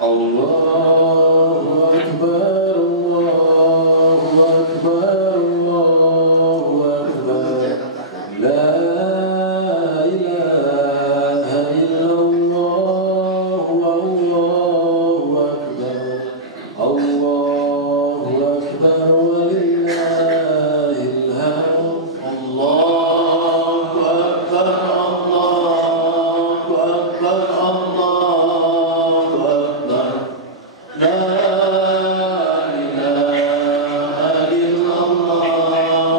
Allahu Akbar, Allahu Akbar, Allahu Akbar. La ilaha illallah, Allahu Akbar. Allahu Akbar walillahil hamd. Allahu Akbar, Allahu Akbar, Allahu Akbar. La ilaha illallah, wallahu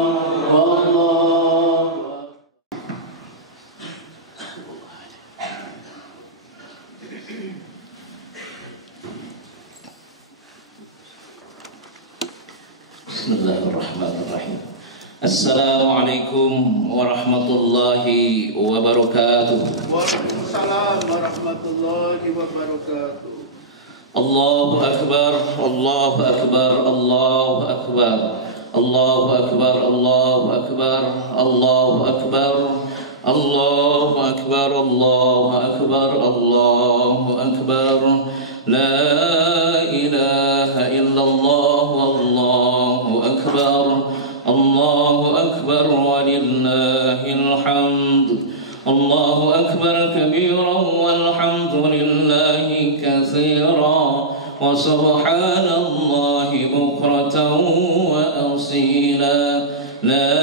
Bismillahirrahmanirrahim. Assalamualaikum warahmatullahi wabarakatuh. Waalaikumsalam warahmatullahi wabarakatuh. Allahu Akbar, Allahu Akbar, Allahu Akbar. Allahu Akbar, Allahu Akbar, Allahu Akbar. Allahu Akbar, Allahu Akbar, Allahu Akbar. La ilaha illallah, wallahu akbar. Allahu akbar walillahil hamd. Allahu akbar kabiran walhamdulillahi katsiran wa subhanallahi bukratan wa asila. La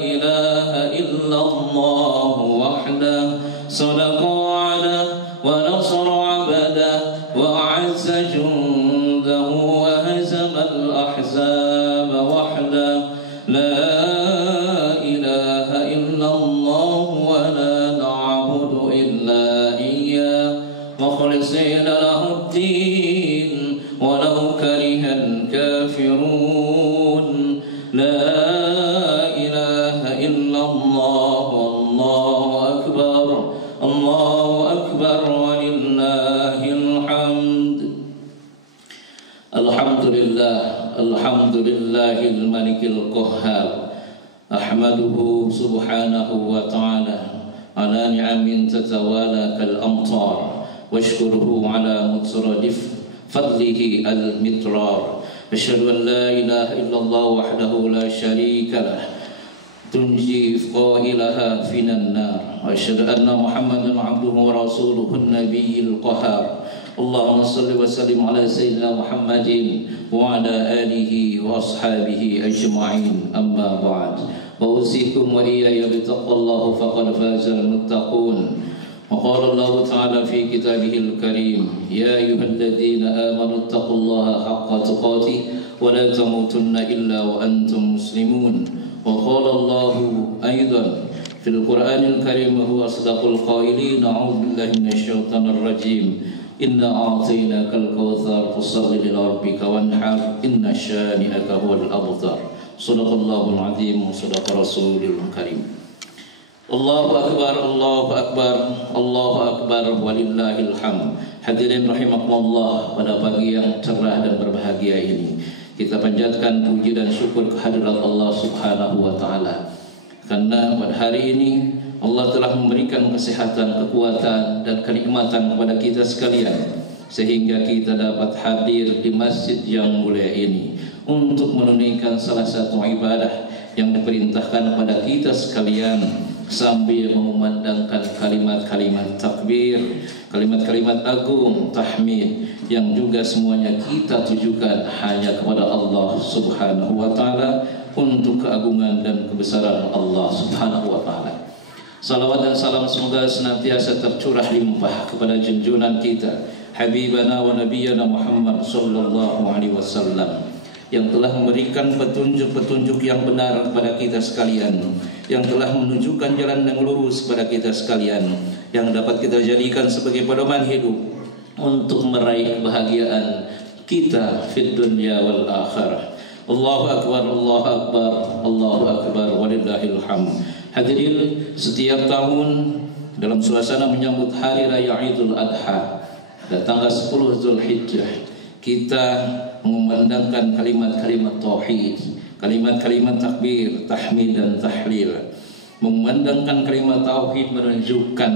ilaha illallah wahdahu sadaqa wa'adahu wa nasara 'abdahu wa 'azza jundahu wa hazama al-ahzaba wahdahu. La ilaha illallah wa la na'budu illa iyyah mukhlisina lahu ad-din walau karihal kafirun. La ilaha illallah, wallahu akbar, Allahu akbar walillahil hamd. Alhamdulillah, alhamdulillahil malikil qahhar. Ahmaduhu subhanahu wa ta'ala ala ni'amin tatawala kal amtar, washkuruhu ala mutradif fadlihi al mitrar. Asyhadu an la ilaha illallah wahdahu la syarika lah, tunji qailaha finan nar. Wa asyhadu anna Muhammadan abduhu wa rasuluhu an-nabiyyil qahhar. Allahumma salli wa sallim ala sayyidina Muhammadin wa ala alihi wa ashabihi ajma'in. Amma ba'd. Wa usikum wa iyaya bittaqwallahi faqad fazal muttaqun. Wa qala Allah ta'ala fi kitabihil karim, ya ayyuhalladzina amanu taqullaha haqqa tuqatih wa la tamutunna illa wa antum muslimun. Wa qala Allah aidan fil Qur'anil karim, huwa asdaqul qailin. A'udzu billahi minasy syaithanir rajim. Inna a'tainakal kautsar fashalli li rabbika wanhar inna syani'aka huwal abtar. Shadaqallahul azim wa shadaqa rasulul karim. Allahu akbar, Allahu akbar, Allahu akbar walillahil hamd. Hadirin rahimakumullah, pada pagi yang cerah dan berbahagia ini kita panjatkan puji dan syukur kehadirat Allah Subhanahu wa taala. Karena pada hari ini Allah telah memberikan kesehatan, kekuatan dan kenikmatan kepada kita sekalian, sehingga kita dapat hadir di masjid yang mulia ini untuk menunaikan salah satu ibadah yang diperintahkan kepada kita sekalian, sambil memandangkan kalimat-kalimat takbir, kalimat-kalimat agung, tahmid, yang juga semuanya kita tujukan hanya kepada Allah Subhanahu wa taala, untuk keagungan dan kebesaran Allah Subhanahu wa taala. Salawat dan salam semoga senantiasa tercurah limpah kepada junjungan kita, habibana wa nabiyyana Muhammad sallallahu alaihi wasallam, yang telah memberikan petunjuk-petunjuk yang benar kepada kita sekalian, yang telah menunjukkan jalan yang lurus kepada kita sekalian, yang dapat kita jadikan sebagai pedoman hidup untuk meraih kebahagiaan kita fid dunya wal akhirah. Allahu akbar, Allahu akbar, Allahu akbar walillahil hamd. Hadirin, setiap tahun dalam suasana menyambut hari raya Idul Adha dan tanggal 10 Zulhijjah, kita mengumandangkan kalimat-kalimat tauhid, kalimat-kalimat takbir, tahmid dan tahlil. Mengumandangkan kalimat tauhid menunjukkan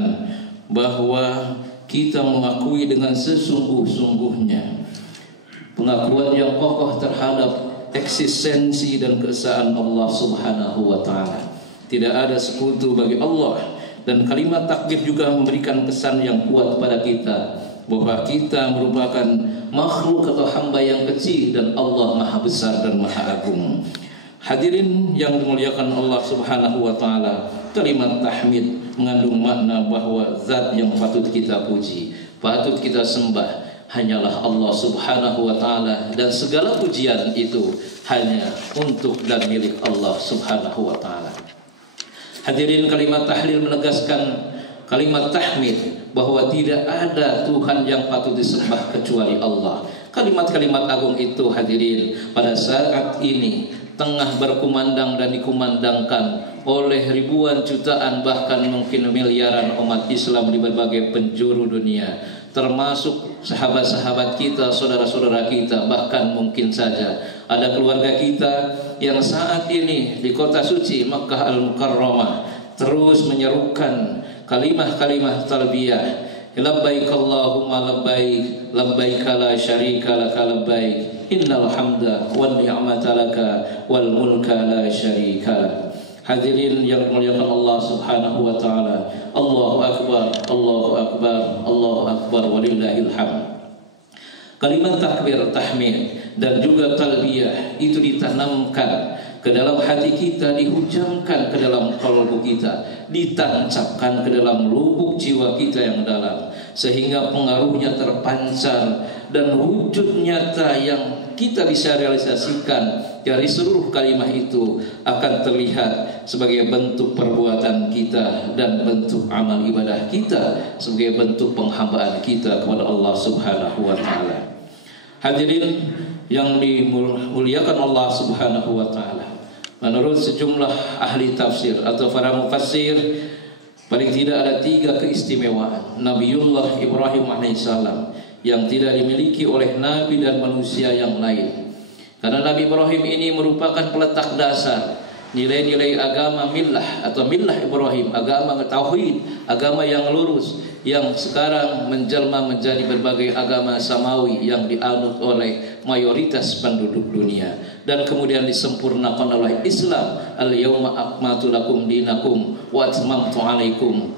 bahwa kita mengakui dengan sesungguh-sungguhnya pengakuan yang kokoh terhadap eksistensi dan keesaan Allah Subhanahu wa taala. Tidak ada sekutu bagi Allah, dan kalimat takbir juga memberikan kesan yang kuat pada kita bahwa kita merupakan makhluk atau hamba yang kecil dan Allah Maha Besar dan Maha Agung. Hadirin yang dimuliakan Allah Subhanahu wa taala, kalimat tahmid mengandung makna bahwa zat yang patut kita puji, patut kita sembah hanyalah Allah Subhanahu wa taala, dan segala pujian itu hanya untuk dan milik Allah Subhanahu wa taala. Hadirin, kalimat tahlil menegaskan kalimat tahmid bahwa tidak ada Tuhan yang patut disembah kecuali Allah. Kalimat-kalimat agung itu, hadirin, pada saat ini tengah berkumandang dan dikumandangkan oleh ribuan jutaan bahkan mungkin miliaran umat Islam di berbagai penjuru dunia, termasuk sahabat-sahabat kita, saudara-saudara kita, bahkan mungkin saja ada keluarga kita yang saat ini di kota suci Makkah Al-Mukarramah terus menyerukan kalimah-kalimah talbiyah, labbaik Allahumma labbaik, labbaik la syarika laka labbaik, innal hamda wan ni'mata laka wal mulka la syarika lak. Hadirin yang dimuliakan Allah Subhanahu wa taala, Allahu akbar, Allahu akbar, Allahu akbar walillahil hamd. Kalimat takbir, tahmid dan juga talbiyah itu ditanamkan ke dalam hati kita, dihujamkan ke dalam qalbu kita, ditancapkan ke dalam lubuk jiwa kita yang dalam, sehingga pengaruhnya terpancar dan wujud nyata yang kita bisa realisasikan dari seluruh kalimah itu akan terlihat sebagai bentuk perbuatan kita dan bentuk amal ibadah kita, sebagai bentuk penghambaan kita kepada Allah Subhanahu wa taala. Hadirin yang dimuliakan Allah Subhanahu wa taala, menurut sejumlah ahli tafsir atau para mufassir, paling tidak ada 3 keistimewaan Nabiullah Ibrahim alaihissalam yang tidak dimiliki oleh nabi dan manusia yang lain. Karena Nabi Ibrahim ini merupakan peletak dasar nilai-nilai agama millah atau millah Ibrahim, agama tauhid, agama yang lurus, yang sekarang menjelma menjadi berbagai agama samawi yang dianut oleh mayoritas penduduk dunia, dan kemudian disempurnakan oleh Islam. Al-yauma akmaltu lakum dinakum wa atmamtu alaikum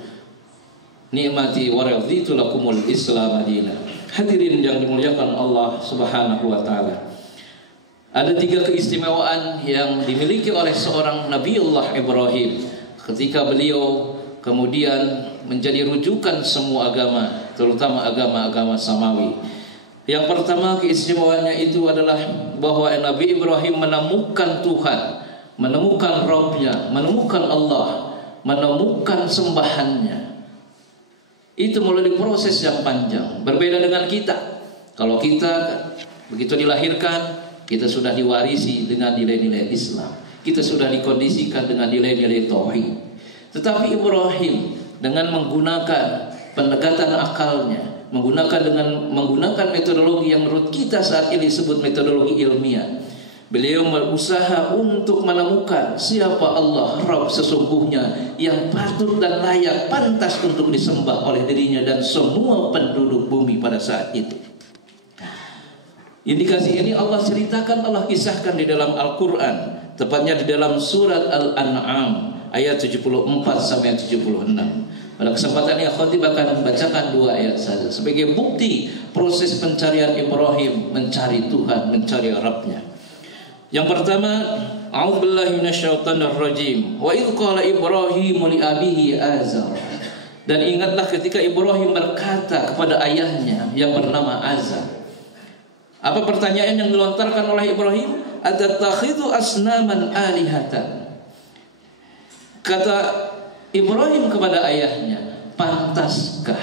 ni'mati wa raditu lakumul Islam madina. Hadirin yang dimuliakan Allah Subhanahu wa taala, ada 3 keistimewaan yang dimiliki oleh seorang Nabiullah Ibrahim ketika beliau kemudian menjadi rujukan semua agama, terutama agama-agama samawi. Yang pertama keistimewaannya itu adalah bahwa Nabi Ibrahim menemukan Tuhan, menemukan Rabb-Nya, menemukan Allah, menemukan sembahannya. Itu melalui proses yang panjang. Berbeda dengan kita. Kalau kita begitu dilahirkan, kita sudah diwarisi dengan nilai-nilai Islam, kita sudah dikondisikan dengan nilai-nilai tauhid. Tetapi Ibrahim dengan menggunakan pendekatan akalnya, menggunakan metodologi yang menurut kita saat ini disebut metodologi ilmiah, beliau berusaha untuk menemukan siapa Allah Rabb sesungguhnya yang patut dan layak, pantas untuk disembah oleh dirinya dan semua penduduk bumi pada saat itu. Indikasi ini Allah ceritakan, Allah kisahkan di dalam Al-Quran, tepatnya di dalam surat Al-An'am ayat 74 sampai 76. Pada kesempatan ini khotib akan membacakan 2 ayat saja sebagai bukti proses pencarian Ibrahim mencari Tuhan, mencari Rabb-Nya. Yang pertama, a'udzubillahi minasyaitonirrajim. Wa idz qala Ibrahimu li abihi Azar. Dan ingatlah ketika Ibrahim berkata kepada ayahnya yang bernama Azar. Apa pertanyaan yang dilontarkan oleh Ibrahim? Atattakhidhu asnaman alihatan. Kata Ibrahim kepada ayahnya, pantaskah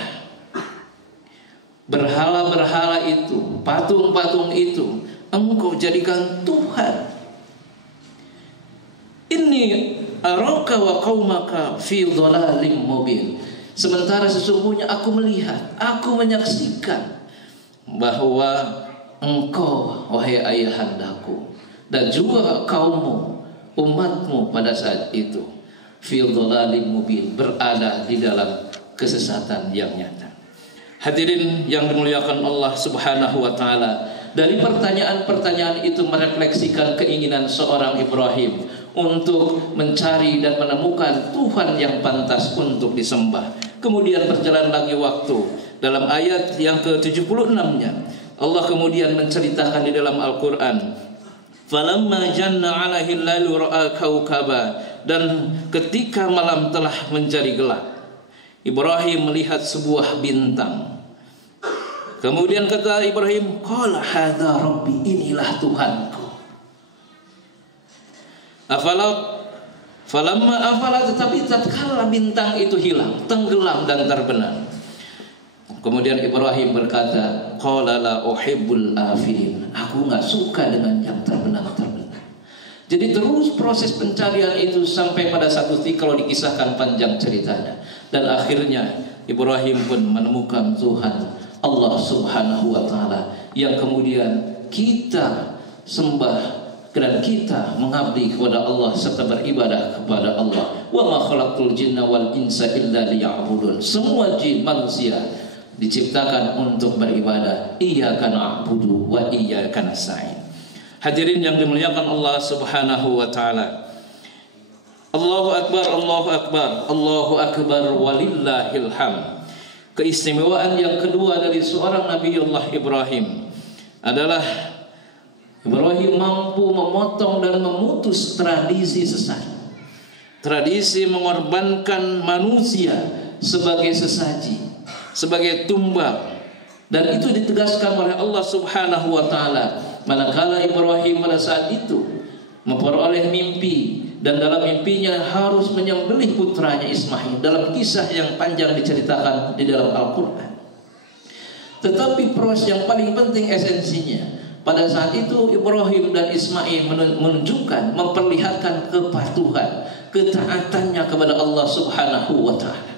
berhala-berhala itu, patung-patung itu engkau jadikan Tuhan? Inni araka wa qaumaka fi dhalalim mubin. Sementara sesungguhnya aku melihat, aku menyaksikan bahwa engkau, wahai ayahandaku, dan juga kaummu, umatmu pada saat itu, fi dhalalim mubin, berada di dalam kesesatan yang nyata. Hadirin yang dimuliakan Allah Subhanahu wa taala, dari pertanyaan-pertanyaan itu merefleksikan keinginan seorang Ibrahim untuk mencari dan menemukan Tuhan yang pantas untuk disembah. Kemudian berjalan lagi waktu. Dalam ayat yang ke-76-nya Allah kemudian menceritakan di dalam Al-Qur'an, falamma janna 'alaihi al-lailu ra'a kaukaba, dan ketika malam telah menjadi gelap, Ibrahim melihat sebuah bintang. Kemudian kata Ibrahim, qala hadza rabbi, inilah Tuhanku. Falamma afala, tetapi tatkala bintang itu hilang, tenggelam dan terbenam. Kemudian Ibrahim berkata, qala la uhibbul afilin, aku enggak suka dengan yang terbenam-terbenam. Jadi terus proses pencarian itu sampai pada satu titik kalau dikisahkan panjang ceritanya. Dan akhirnya Ibrahim pun menemukan Tuhan Allah Subhanahu wa taala yang kemudian kita sembah dan kita mengabdi kepada Allah serta beribadah kepada Allah. Wa ma khalaqtul jinna wal insa illa liya'budun. Semua jin manusia diciptakan untuk beribadah. Iyyaka na'budu wa iyyaka nasta'in. Hadirin yang dimuliakan Allah Subhanahu wa taala. Allahu akbar, Allahu akbar, Allahu akbar walillahil hamd. Keistimewaan yang kedua dari seorang Nabiullah Ibrahim adalah Ibrahim mampu memotong dan memutus tradisi sesat. Tradisi mengorbankan manusia sebagai sesaji, sebagai tumbal. Dan itu ditegaskan oleh Allah Subhanahu wa taala manakala Ibrahim pada saat itu memperoleh mimpi, dan dalam mimpinya harus menyembelih putranya Ismail dalam kisah yang panjang diceritakan di dalam Al-Quran. Tetapi proses yang paling penting esensinya, pada saat itu Ibrahim dan Ismail menunjukkan, memperlihatkan kepatuhan, ketaatannya kepada Allah Subhanahu wa taala.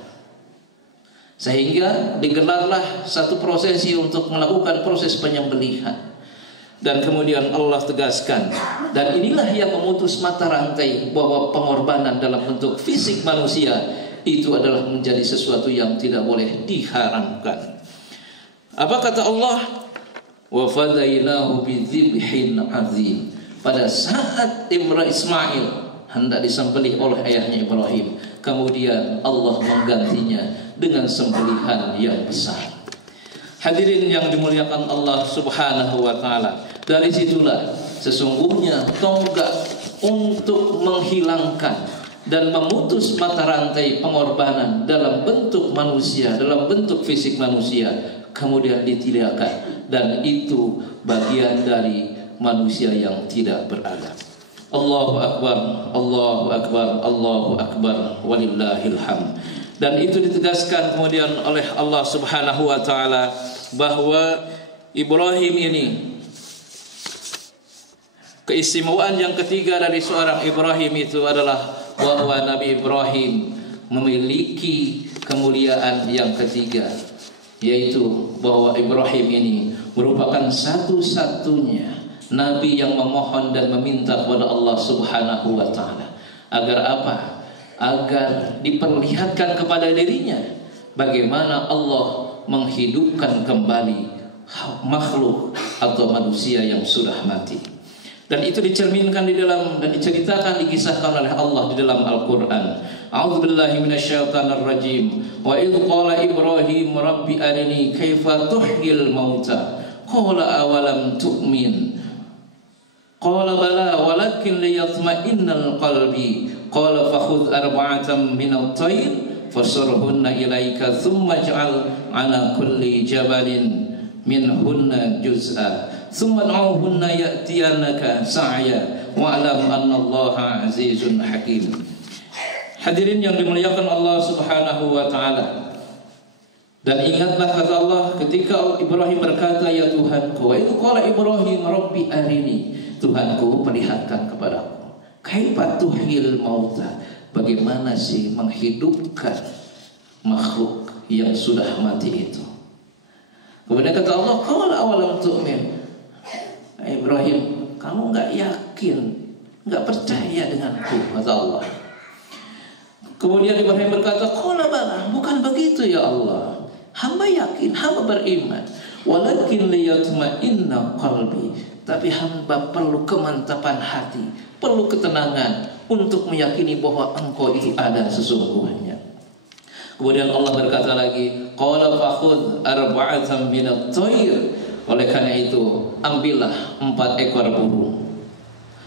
Sehingga digelarlah satu prosesi untuk melakukan proses penyembelihan. Dan kemudian Allah tegaskan, dan inilah yang memutus mata rantai bahwa pengorbanan dalam bentuk fisik manusia itu adalah menjadi sesuatu yang tidak boleh diharamkan. Apa kata Allah? Wa fadainahu bidzibhin azim. Pada saat Ismail hendak disembelih oleh ayahnya Ibrahim, kemudian Allah menggantinya dengan sembelihan yang besar. Hadirin yang dimuliakan Allah Subhanahu wa taala, dari situlah sesungguhnya tonggak untuk menghilangkan dan memutus mata rantai pengorbanan dalam bentuk manusia, dalam bentuk fisik manusia, kemudian ditidakkan, dan itu bagian dari manusia yang tidak beradab. Allahu akbar, Allahu akbar, Allahu akbar walillahil hamd. Dan itu ditegaskan kemudian oleh Allah Subhanahu wa taala bahwa Ibrahim ini, keistimewaan yang ketiga dari seorang Ibrahim itu adalah bahwa Nabi Ibrahim memiliki kemuliaan yang ketiga, yaitu bahwa Ibrahim ini merupakan satu-satunya Nabi yang memohon dan meminta kepada Allah Subhanahu wa taala agar apa? Agar diperlihatkan kepada dirinya bagaimana Allah menghidupkan kembali makhluk atau manusia yang sudah mati. Dan itu dicerminkan di dalam dan diceritakan, dikisahkan oleh Allah di dalam Al-Qur'an. A'udzubillahi minasyaitonir rajim. Wa idz qala Ibrahim rabbi arini kaifa tuhyil mauta qala awalam tu'min qala bala walakin liyatma'innal qalbi qala fakhudh arba'atan minat tayr fasurhunna ilaika thumma ij'al ala kulli jabalin minhunna juz'a thumma ad'uhunna ya'tiyanaka sa'ya wa'lam anna Allaha 'azizun hakim. Hadirin yang dimuliakan Allah Subhanahu wa taala, dan ingatlah kata Allah ketika Ibrahim berkata, ya Tuhanku, wa itu qala Ibrahim rabbi arini, Tuhanku perlihatkan kepadaku kaifa tuhyil mauta, bagaimana sih menghidupkan makhluk yang sudah mati itu. Kemudian kata Allah, qala awalam tu'min, Ibrahim, kamu enggak yakin, enggak percaya denganku, kata Allah. Kemudian Ibrahim berkata, qala bala, bukan begitu ya Allah, Hamba yakin, hamba beriman. Walakin liyatma'inna qalbi. Tapi hamba perlu kemantapan hati, perlu ketenangan untuk meyakini bahwa engkau itu ada sesungguhnya. Kemudian Allah berkata lagi, qala fakhudh arba'atan minat thair. Oleh karena itu, ambillah 4 ekor burung.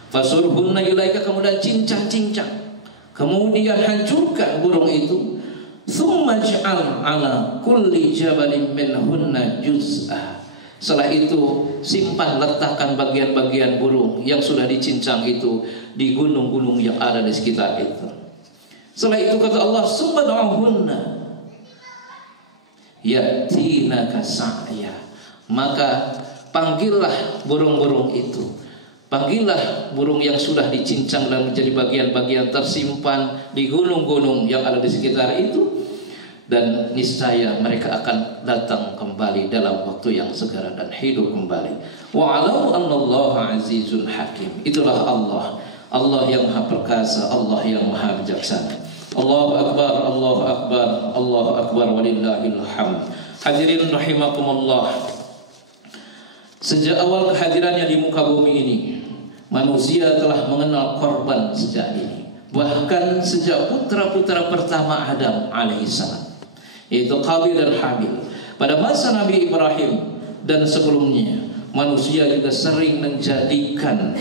Fasurhunna ilaika, kemudian cincang-cincang. Kemudian hancurkan burung itu. Tsumma ij'al ala kulli jabalin minhunna juz'a. Setelah itu simpan, letakkan bagian-bagian burung yang sudah dicincang itu di gunung-gunung yang ada di sekitar itu. Setelah itu kata Allah, tsumma da'uhunna yatinaka sa'ya. Maka panggillah burung-burung itu. Panggillah burung yang sudah dicincang dan menjadi bagian-bagian tersimpan di gunung-gunung yang ada di sekitar itu. Dan niscaya mereka akan datang kembali dalam waktu yang segera dan hidup kembali. Wa'alau annallaha azizun hakim. Itulah Allah, Allah yang maha perkasa, Allah yang maha bijaksana. Allahu akbar, Allahu akbar, Allahu akbar, walillahil hamd. Hadirin rahimakumullah. Sejak awal kehadirannya di muka bumi ini, manusia telah mengenal korban sejak ini. Bahkan sejak putra-putra pertama Adam alaihissalam, yaitu Qabil dan Habil. Pada masa Nabi Ibrahim dan sebelumnya, manusia juga sering menjadikan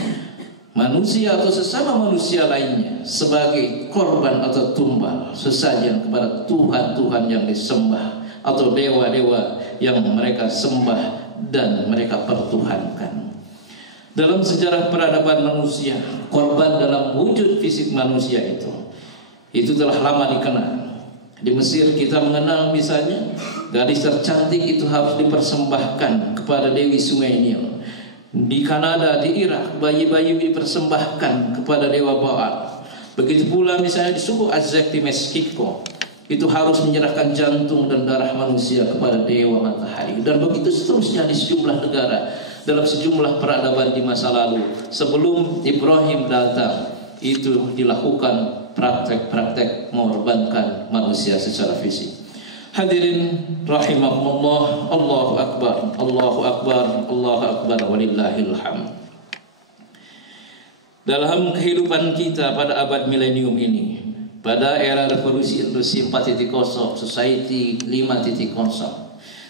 manusia atau sesama manusia lainnya sebagai korban atau tumbal, sesajen kepada Tuhan-Tuhan yang disembah atau dewa-dewa yang mereka sembah dan mereka pertuhankan. Dalam sejarah peradaban manusia, korban dalam wujud fisik manusia itu telah lama dikenal. Di Mesir kita mengenal misalnya gadis tercantik itu harus dipersembahkan kepada Dewi Sungai Nil. Di Kanada, di Irak, bayi-bayi dipersembahkan kepada Dewa Baal. Begitu pula misalnya di suku Aztec di Meksiko, itu harus menyerahkan jantung dan darah manusia kepada Dewa Matahari. Dan begitu seterusnya di sejumlah negara, dalam sejumlah peradaban di masa lalu. Sebelum Ibrahim datang, itu dilakukan praktek-praktek mengorbankan manusia secara fisik. Hadirin rahimahumullah, Allahu akbar, Allahu akbar, Allahu akbar, walillahil hamd. Dalam kehidupan kita pada abad milenium ini, pada era revolusi industri 4.0, society 5.0,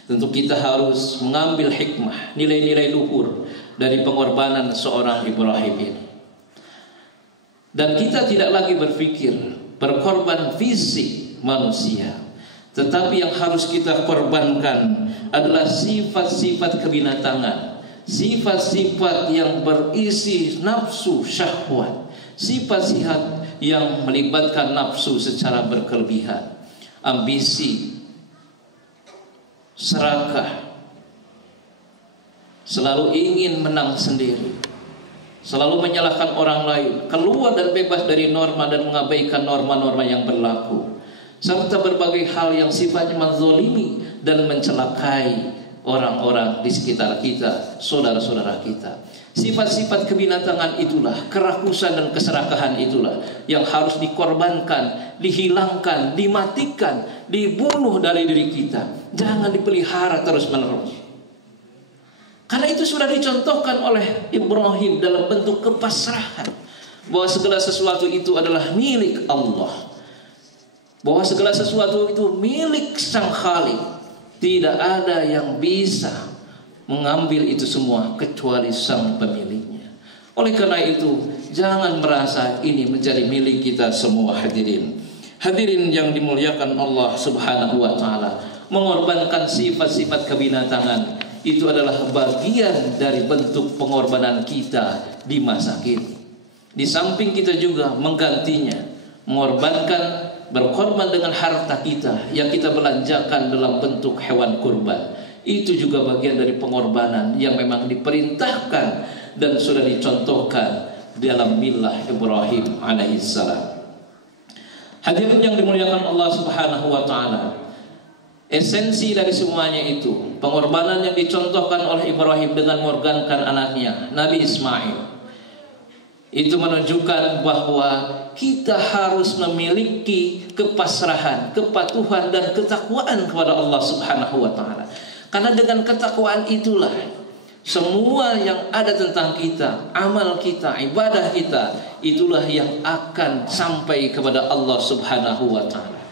tentu kita harus mengambil hikmah, nilai-nilai luhur dari pengorbanan seorang Ibrahim ini. Dan kita tidak lagi berpikir berkorban fisik manusia, tetapi yang harus kita korbankan adalah sifat-sifat kebinatangan, sifat-sifat yang berisi nafsu syahwat, sifat-sifat yang melibatkan nafsu secara berkelebihan, ambisi, serakah, selalu ingin menang sendiri, selalu menyalahkan orang lain, keluar dan bebas dari norma dan mengabaikan norma-norma yang berlaku, serta berbagai hal yang sifatnya menzolimi dan mencelakai orang-orang di sekitar kita, saudara-saudara kita. Sifat-sifat kebinatangan itulah, kerakusan dan keserakahan itulah yang harus dikorbankan, dihilangkan, dimatikan, dibunuh dari diri kita. Jangan dipelihara terus-menerus. Karena itu sudah dicontohkan oleh Ibrahim dalam bentuk kepasrahan, bahwa segala sesuatu itu adalah milik Allah, bahwa segala sesuatu itu milik Sang Khalik. Tidak ada yang bisa mengambil itu semua kecuali Sang pemiliknya. Oleh karena itu, jangan merasa ini menjadi milik kita semua. Hadirin yang dimuliakan Allah Subhanahu wa taala, mengorbankan sifat-sifat kebinatangan itu adalah bagian dari bentuk pengorbanan kita di masa kini. Di samping kita juga menggantinya, mengorbankan, berkorban dengan harta kita yang kita belanjakan dalam bentuk hewan kurban. Itu juga bagian dari pengorbanan yang memang diperintahkan dan sudah dicontohkan dalam millah Ibrahim alaihissalam. Hadirin yang dimuliakan Allah Subhanahu wa taala, esensi dari semuanya itu pengorbanan yang dicontohkan oleh Ibrahim dengan mengorbankan anaknya Nabi Ismail. Itu menunjukkan bahwa kita harus memiliki kepasrahan, kepatuhan dan ketakwaan kepada Allah Subhanahu wa taala. Karena dengan ketakwaan itulah semua yang ada tentang kita, amal kita, ibadah kita, itulah yang akan sampai kepada Allah Subhanahu wa taala.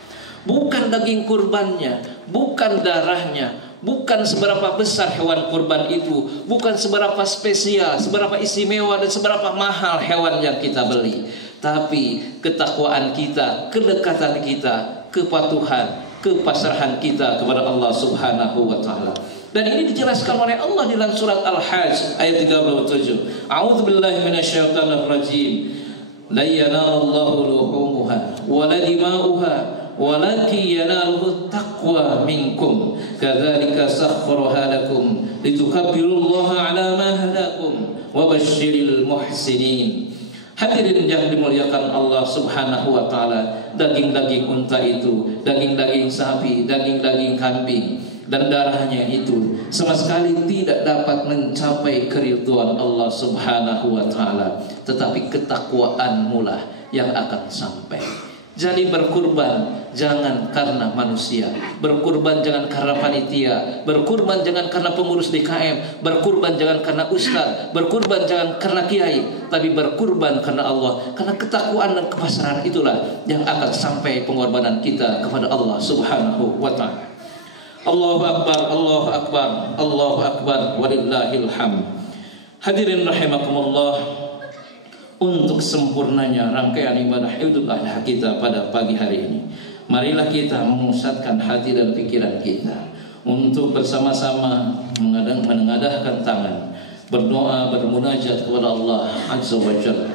Bukan daging kurbannya, bukan darahnya, bukan seberapa besar hewan kurban itu, bukan seberapa spesial, seberapa istimewa dan seberapa mahal hewan yang kita beli, tapi ketakwaan kita, kedekatan kita, kepatuhan, kepasrahan kita kepada Allah Subhanahu wa taala. Dan ini dijelaskan oleh Allah di dalam surat Al-Hajj ayat 37. A'udzubillahi minasyaitonir rajim. La yanallahu luhumuha wa la dima'uha walakin yanaluhu taqwa minkum. Kadzalika sakhkharaha lakum litukabbirullaha 'ala ma hadakum wa basyiril muhsinin. Hadirin yang dimuliakan Allah Subhanahu wa taala, daging-daging unta itu, daging-daging sapi, daging-daging kambing dan darahnya itu sama sekali tidak dapat mencapai keridhaan Allah Subhanahu wa taala, tetapi ketakwaanmu lah yang akan sampai. Jadi berkurban jangan karena manusia, berkurban jangan karena panitia, berkurban jangan karena pengurus DKM, berkurban jangan karena ustaz, berkurban jangan karena kiai, tapi berkurban karena Allah. Karena ketakwaan dan kepasrahan itulah yang akan sampai pengorbanan kita kepada Allah Subhanahu wa taala. Allahu akbar, Allahu akbar, Allahu akbar, walillahil hamd. Hadirin rahimakumullah, untuk sempurnanya rangkaian ibadah Idul Adha kita pada pagi hari ini, marilah kita memusatkan hati dan pikiran kita untuk bersama-sama menengadahkan tangan, berdoa, bermunajat kepada Allah Azza wa Jalla,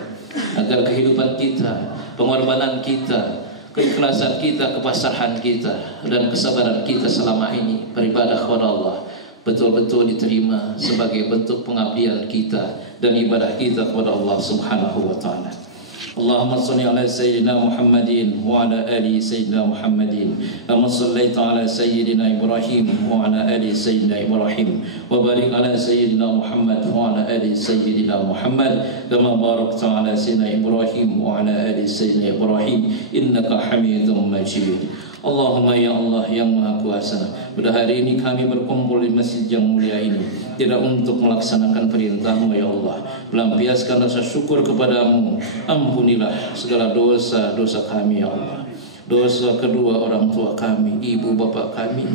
agar kehidupan kita, pengorbanan kita, keikhlasan kita, kepasrahan kita, dan kesabaran kita selama ini beribadah kepada Allah betul-betul diterima sebagai bentuk pengabdian kita dan ibadah kita kepada Allah Subhanahu wa taala. Allahumma shalli ala sayyidina Muhammadin wa ala ali sayyidina Muhammadin kama shallaita ala sayyidina Ibrahim wa ala ali sayyidina Ibrahim wa barik ala sayyidina Muhammad wa ala ali sayyidina Muhammad kama barakta ala sayyidina Ibrahim wa ala ali sayyidina Ibrahim innaka Hamidum Majid. Allahumma ya Allah yang Maha Kuasa, pada hari ini kami berkumpul di masjid yang mulia ini tidak untuk melaksanakan perintah-Mu ya Allah, melampiaskan rasa syukur kepadamu. Ampunilah segala dosa-dosa kami ya Allah, dosa kedua orang tua kami, ibu bapak kami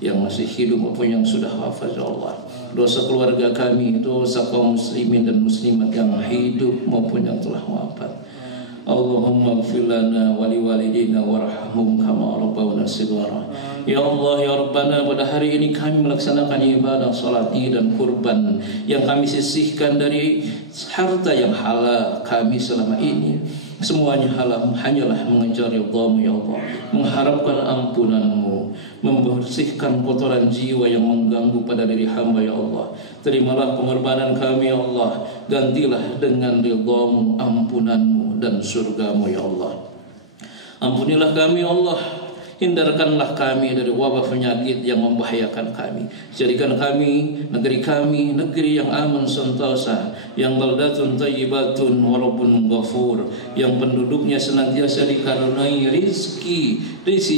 yang masih hidup maupun yang sudah wafat ya Allah, dosa keluarga kami, dosa kaum muslimin dan muslimat yang hidup maupun yang telah wafat. Allahumma ighfir lana wa liwalidina warhamhum kama rabbawna shighara. Ya Allah ya Rabbana, pada hari ini kami melaksanakan ibadah salat Id dan kurban yang kami sisihkan dari harta yang halal kami selama ini. Semuanya halal, hanyalah mengejar ridha-Mu ya Allah, mengharapkan ampunan-Mu, membersihkan kotoran jiwa yang mengganggu pada diri hamba ya Allah. Terimalah pengorbanan kami ya Allah, gantilah dengan ridha-Mu, ampunan-Mu dan surga-Mu ya Allah. Ampunilah kami ya Allah, hindarkanlah kami dari wabah penyakit yang membahayakan kami. Jadikan kami, negeri yang aman sentosa, yang baldatun thayyibatun wa rabbun ghafur, yang penduduknya senantiasa dikaruniai rizki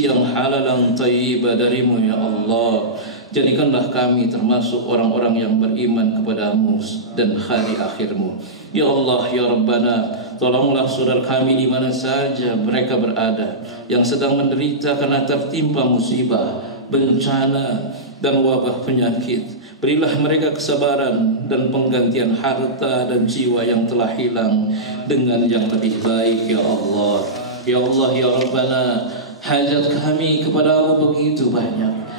yang halal dan thayyibah dari-Mu ya Allah. Jadikanlah kami termasuk orang-orang yang beriman kepadamu dan hari akhir-Mu. Ya Allah, ya Rabbana, tolonglah saudara kami di mana saja mereka berada, yang sedang menderita karena tertimpa musibah, bencana, dan wabah penyakit. Berilah mereka kesabaran dan penggantian harta dan jiwa yang telah hilang dengan yang lebih baik ya Allah. Ya Allah, ya Rabbana, hajat kami kepadamu begitu banyak.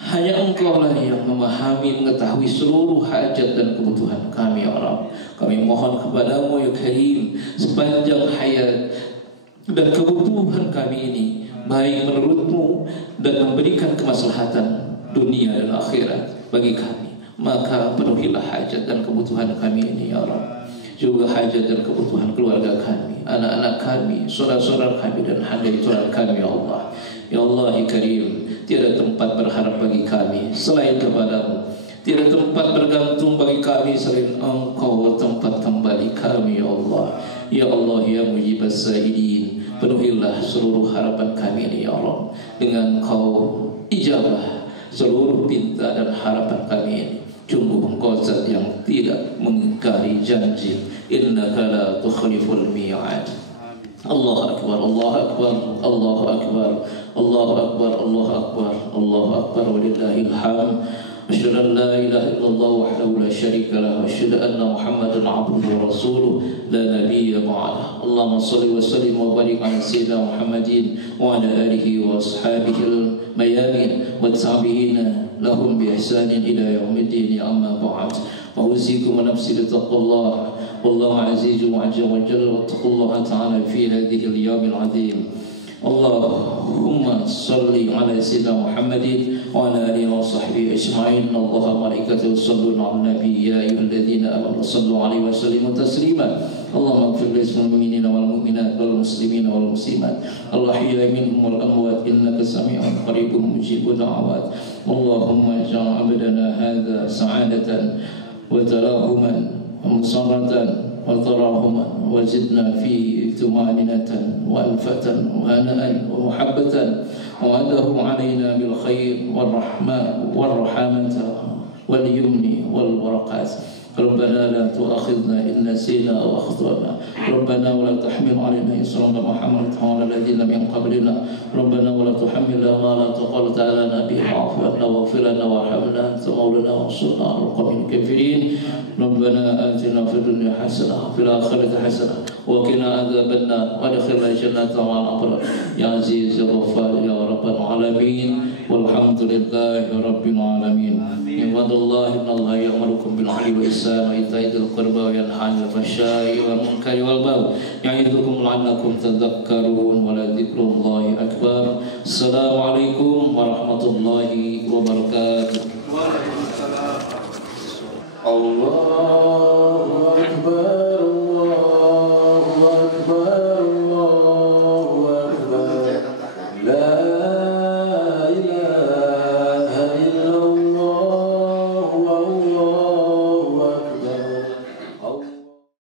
Hanya Engkau lah yang memahami, mengetahui seluruh hajat dan kebutuhan kami ya Allah. Kami mohon kepadamu ya Karim, sepanjang hayat dan kebutuhan kami ini baik menurut-Mu dan memberikan kemaslahatan dunia dan akhirat bagi kami, maka penuhilah hajat dan kebutuhan kami ini ya Allah. Juga hajat dan kebutuhan keluarga kami, anak-anak kami, saudara-saudara kami, dan handai tuan kami ya Allah. Ya Allah ya Karim, tiada tempat berharap bagi kami selain kepada-Mu, tiada tempat bergantung bagi kami selain Engkau tempat kembali kami ya Allah. ya mujibas sa'ilin. Penuhilah seluruh harapan kami ini ya Allah, dengan Kau ijabah seluruh pinta dan harapan kami ini. Sungguh Engkau zat yang tidak mengingkari janji. Innaka la tukhliful mi'ad. Allahu akbar, Allahu akbar, Allahu akbar, Allahu akbar, Allahu akbar, Allahu akbar, walillahil hamd. أشهد أن لا إله إلا الله وحده لا شريك له وأشهد أن محمدا عبده ورسوله لا نبي بعده اللهم صل وسلم وبارك على سيدنا محمد وعلى آله وأصحابه الميامين والتابعين لهم بإحسان إلى يوم الدين أما بعد وأوصيكم ونفسي بتقوى الله والله عزيز وجل واتقوا الله تعالى في هذه اليوم العظيم اللهم صل على سيدنا محمد وعلى آله وصحبه أجمعين الله وملائكته يصلون على النبي يا أيها الذين آمنوا صلوا عليه وسلموا تسليما اللهم اغفر للمؤمنين والمؤمنات والمسلمين والمسلمات الأحياء منهم والأموات إنك سميع قريب مجيب الدعوات اللهم اجعل عبدنا هذا سعادة وتراهما ومسرة وتراهما وزدنا فيه طمأنينة وألفة وهناء ومحبة وأده علينا بالخير والرحمة واليمن والبركات ربنا لا تؤاخذنا إن نسينا أو أخطأنا ربنا ولا تحمل علينا إصرا كما حملته على الذين من قبلنا ربنا ولا تحملنا ما لا طاقة لنا به واعف عنا واغفر لنا وارحمنا أنت مولانا وانصرنا على القوم الكافرين ربنا آتنا في الدنيا حسنة وفي الآخرة حسنة وقنا عذاب النار وادخلنا الجنة مع الأبرار يا عزيز يا غفار يا رب العالمين والحمد لله رب العالمين عباد الله إن الله يأمركم بالعدل والإحسان وإيتاء ذي القربى وينهى عن الفحشاء والمنكر والبغي يعظكم لعلكم تذكرون ولذكر الله أكبر السلام عليكم ورحمة الله وبركاته Waalaikumsalam. Allahu Akbar, Allahu Akbar, Allahu Akbar. La